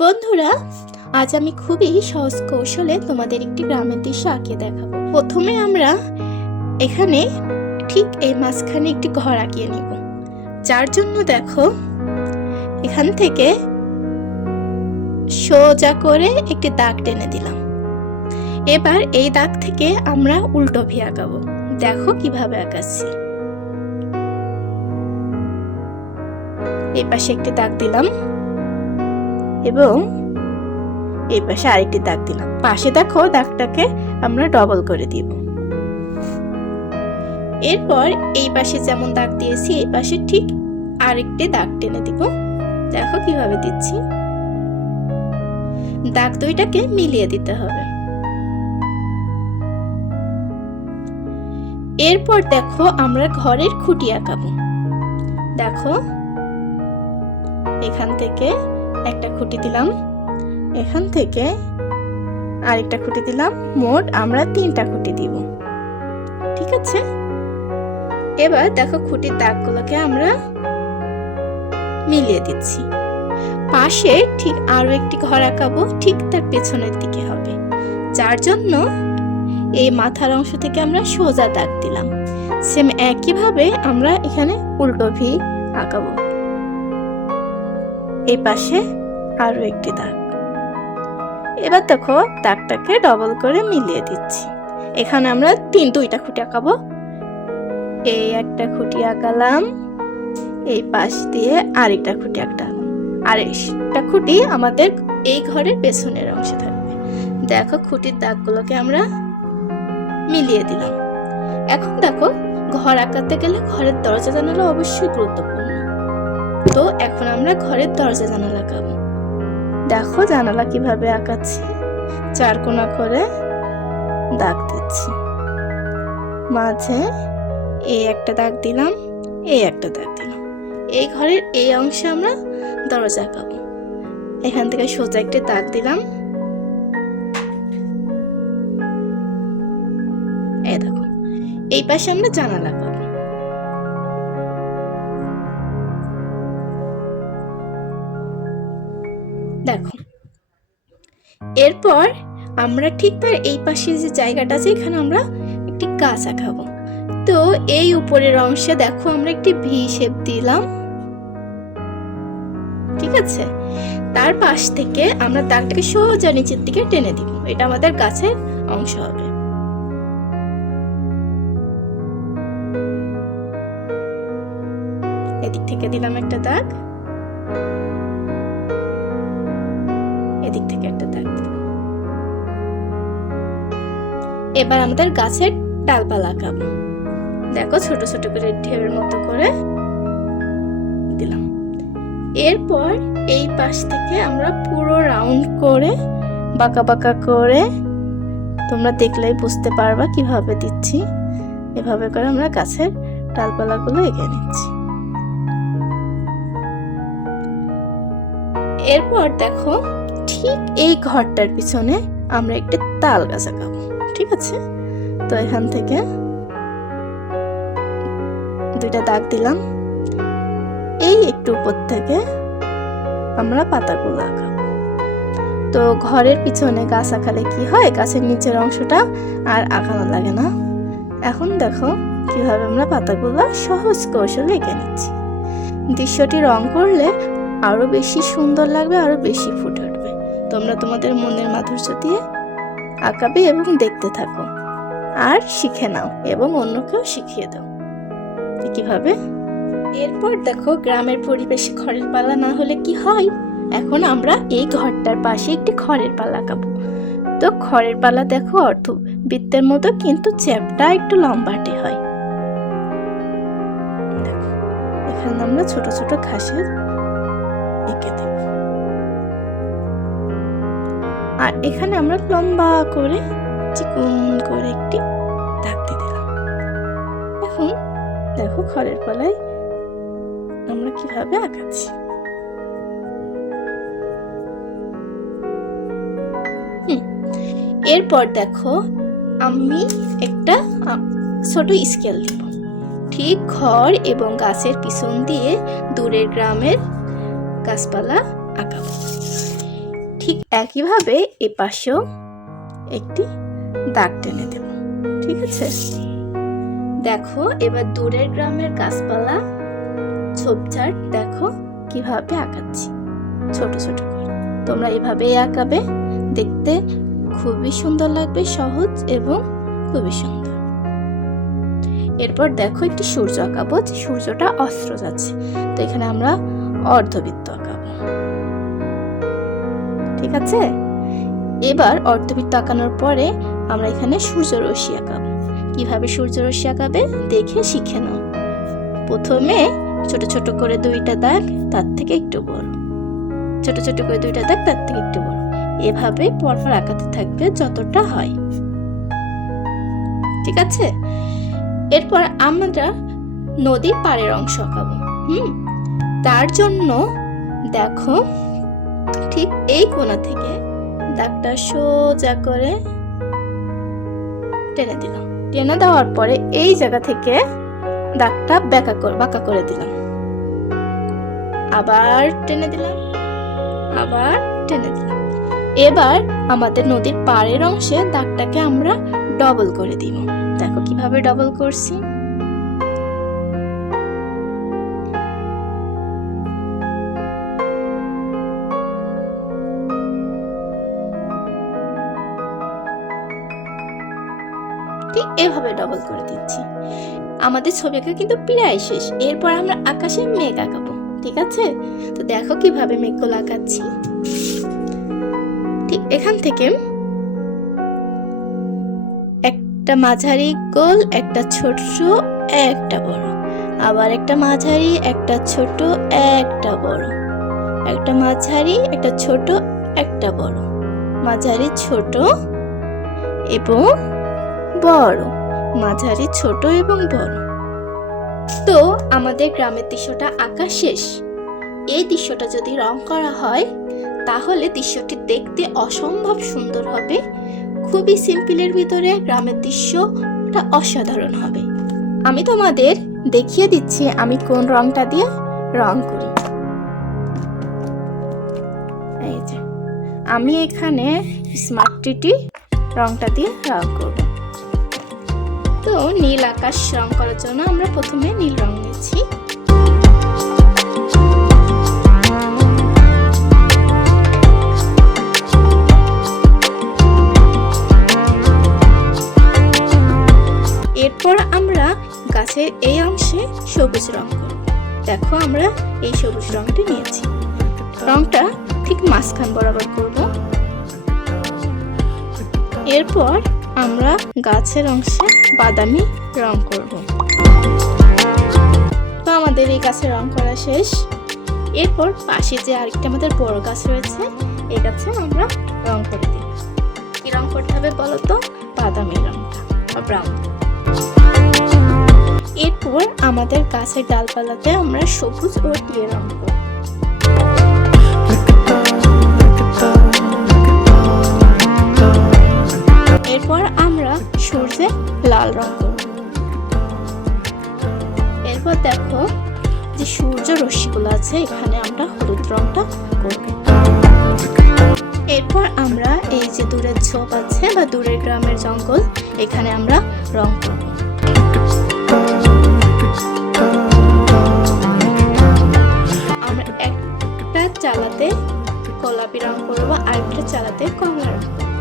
বন্ধুরা, আজ আমি খুবই সহজ কৌশলে তোমাদের একটি গ্রামের দৃশ্য আঁকিয়ে দেখাবো। প্রথমে আমরা এখানে ঠিক এই মাঝখানে একটি ঘর আঁকিয়ে নিব। যার জন্য দেখো, এখান থেকে সোজা করে একটি দাগ টেনে দিলাম। এবার এই দাগ থেকে আমরা উল্টো ভি আঁকাবো। দেখো কীভাবে আঁকাচ্ছি। এই পাশে একটি দাগ দিলাম। এবং এই পাশে আরেকটি দাগ দিলাম। পাশে দেখো দাগটাকে আমরা ডবল করে দিব। এরপর এই পাশে যেমন দাগ দিয়েছি, এই পাশে ঠিক আরেকটি দাগ টেনে দিব। দেখো কীভাবে দিচ্ছি। দাগ দুইটাকে মিলিয়ে দিতে হবে। এরপর দেখো আমরা ঘরের খুঁটি আঁকাবো। দেখো, এখান থেকে একটা খুঁটি দিলাম। এখান থেকে আরেকটা খুঁটি দিলাম। মোট আমরা তিনটা খুঁটি দিব। ঠিক আছে? এবার দেখো খুঁটির দাগগুলোকে আমরা মিলিয়ে দিচ্ছি। পাশে ঠিক আরও একটি ঘর আঁকাবো, ঠিক তার পেছনের দিকে হবে। যার জন্য এই মাথার অংশ থেকে আমরা সোজা দাগ দিলাম। সেম একইভাবে আমরা এখানে উল্টো ভি আঁকাবো। এই পাশে আরও একটি দাগ। এবার দেখো দাগটাকে ডবল করে মিলিয়ে দিচ্ছি। এখানে আমরা তিন, দুইটা খুঁটি আঁকাবো। এই একটা খুঁটি আঁকালাম, এই পাশ দিয়ে আরেকটা খুঁটি আঁকলাম। আর একটা খুঁটি আমাদের এই ঘরের পেছনের অংশে থাকবে। দেখো খুঁটির দাগগুলোকে আমরা মিলিয়ে দিলাম। এখন দেখো ঘর আঁকাতে গেলে ঘরের দরজা জানালা অবশ্যই গুরুত্বপূর্ণ। তো এখন আমরা ঘরের দরজা জানালা আঁকাবো দেখো জানালা কীভাবে আঁকাচ্ছি। চার কোনা করে দাগ দিচ্ছি। মাঝে এই একটা দাগ দিলাম এই একটা দাগ দিলাম। এই ঘরের এই অংশে আমরা দরজা আঁকাবো। এখান থেকে সোজা একটা দাগ দিলাম। এই দেখো, এই পাশে আমরা জানালা আঁকাবো। দেখো। এরপর আমরা ঠিক তার এই পাশে যে জায়গাটা আছে, এখানে আমরা একটি গাছ আঁকাবো। তো এই উপরের অংশে দেখো আমরা একটি ভি শেপ দিলাম। ঠিক আছে? তার পাশ থেকে আমরা দাগটাকে সোজা নিচের দিকে টেনে দিব। এটা আমাদের গাছের অংশ হবে। এদিক থেকে দিলাম একটা দাগ। এদিক থেকে একটা দাগ দিলাম এবার আমাদের গাছের ডালপালা আঁকাবো। দেখো ছোট ছোট করে ঢেউয়ের মতো করে দিলাম। এরপর এই পাশ থেকে আমরা পুরো রাউন্ড করে, বাঁকা বাঁকা করে, তোমরা দেখলেই বুঝতে পারবা কীভাবে দিচ্ছি। এভাবে করে আমরা গাছের ডালপালাগুলো এঁকে নিচ্ছি। এরপর দেখো ঠিক এই ঘরটার পিছনে আমরা একটি তাল গাছ আঁকাবো ঠিক আছে? তো এখান থেকে দুইটা দাগ দিলাম। এই একটু উপর থেকে আমরা পাতাগুলো আঁকাবো তো ঘরের পিছনে গাছ আঁকালে কি হয়? গাছের নিচের অংশটা আর আঁকানো লাগে না। এখন দেখো কীভাবে আমরা পাতাগুলো সহজ কৌশলে এঁকে নিচ্ছি। দৃশ্যটি রং করলে আরও বেশি সুন্দর লাগবে, আরও বেশি ফুটে তোমরা তোমাদের মনের মাধুর্য দিয়ে আঁকাবে এবং দেখতে থাকো। আর শিখে নাও এবং অন্যকেও শিখিয়ে দাও। কীভাবে এরপর দেখো গ্রামের পরিবেশে খড়ের পালা না হলে কি হয়? এখন আমরা এই ঘরটার পাশে একটি খড়ের পালা আঁকাবো। তো খড়ের পালা দেখো অর্থ বৃত্তের মতো, কিন্তু চ্যাপটা একটু লম্বাটে হয়। দেখো, এখানে আমরা ছোট ছোট ঘাসের এঁকে দেব। আর এখানে আমরা লম্বা করে চিকুন করে একটি দাগ দিয়ে দিলাম। এখন দেখো খড়ের পালায় আমরা কীভাবে আঁকাচ্ছি এরপর দেখো আমি একটা ছোট স্কেল দিব। ঠিক ঘর এবং গাছের পিছন দিয়ে দূরের গ্রামের গাছপালা আঁকাবো ঠিক একইভাবে এ পাশেও একটি দাগ টেনে দেব, ঠিক আছে? দেখো, এবার দূরের গ্রামের গাছপালা ঝোপঝাড় দেখো কীভাবে আঁকাচ্ছি, ছোট ছোট করে। তোমরা এভাবেই আঁকাবে, দেখতে খুবই সুন্দর লাগবে, সহজ এবং খুবই সুন্দর। এরপর দেখো একটি সূর্য আঁকাবো, যে সূর্যটা অস্ত্র যাচ্ছে। তো এখানে আমরা অর্ধবৃত্ত আঁকাবো। ঠিক আছে? এবার অর্ধবৃত্ত আঁকানোর পরে আমরা এখানে সূর্য রশ্মি আঁকাবো। কীভাবে সূর্য রশ্মি আঁকাবে? দেখে শিখে নাও। প্রথমে ছোট ছোট করে দুইটা দাগ, তার থেকে একটু বড়। ছোট ছোট করে দুইটা দাগ, তার থেকে একটু বড়। এভাবে পরপর আঁকাতে থাকবে যতটা হয়। ঠিক আছে? এরপর আমরা নদীর পাড়ের অংশ আঁকাবো। হুম? তার জন্য দেখো ঠিক এই কোণা থেকে দাগটা সোজা করে টেনে দিলাম। টেনে দেওয়ার পরে এই জায়গা থেকে দাগটা বেঁকা করে বাঁকা করে দিলাম। আবার টেনে দিলাম, আবার টেনে দিলাম। এবার আমাদের নদীর পাড়ের অংশে দাগটাকে আমরা ডবল করে দিব। দেখো কীভাবে ডবল করছি। এভাবে ডবল করে দিচ্ছি। আমাদের ছবি আঁকা কিন্তু প্রায় শেষ। এরপর আমরা আকাশে মেঘ আঁকাবো, ঠিক আছে? তো দেখো কীভাবে মেঘগুলো আঁকাচ্ছি। ঠিক এখান থেকে একটা মাঝারি গোল, একটা ছোট একটা বড়। আবার একটা মাঝারি, একটা ছোট একটা বড়। একটা মাঝারি, একটা ছোট একটা বড়। মাঝারি, ছোট এবং বড়, মাঝারি, ছোট এবং বড়। তো আমাদের গ্রামের দৃশ্যটা আঁকা শেষ। এই দৃশ্যটা যদি রং করা হয়, তাহলে দৃশ্যটি দেখতে অসম্ভব সুন্দর হবে। খুবই সিম্পলের ভিতরে গ্রামের দৃশ্যটা অসাধারণ হবে। আমি তোমাদের দেখিয়ে দিচ্ছি আমি কোন রংটা দিয়ে রং করি। এই যে, আমি এখানে স্মার্ট টিটি রংটা দিয়ে রং করব। নীল আকাশ রং করার জন্য আমরা প্রথমে নীল রং নিচ্ছি এরপর আমরা গাছের এই অংশে সবুজ রং করব। দেখো আমরা এই সবুজ রংটি নিয়েছি। রংটা ঠিক মাঝখান বরাবর করব। এরপর আমরা গাছের অংশে বাদামি রং করব। তো আমাদের এই গাছের রং করা শেষ। এরপর পাশে যে আরেকটা আমাদের বড় গাছ রয়েছে, এই গাছে আমরা রং করে দিই। কি রং করতে হবে বলো তো বাদামি রংটা ব্রাউন এরপর আমাদের গাছের ডালপালাতে আমরা সবুজ ও টিয়ে রং করব। দূরের গ্রামের জঙ্গল, এখানে আমরা রং করব একটা চালাতে গোলাপি রং করব, আরেকটা চালাতে কমলা রং করব।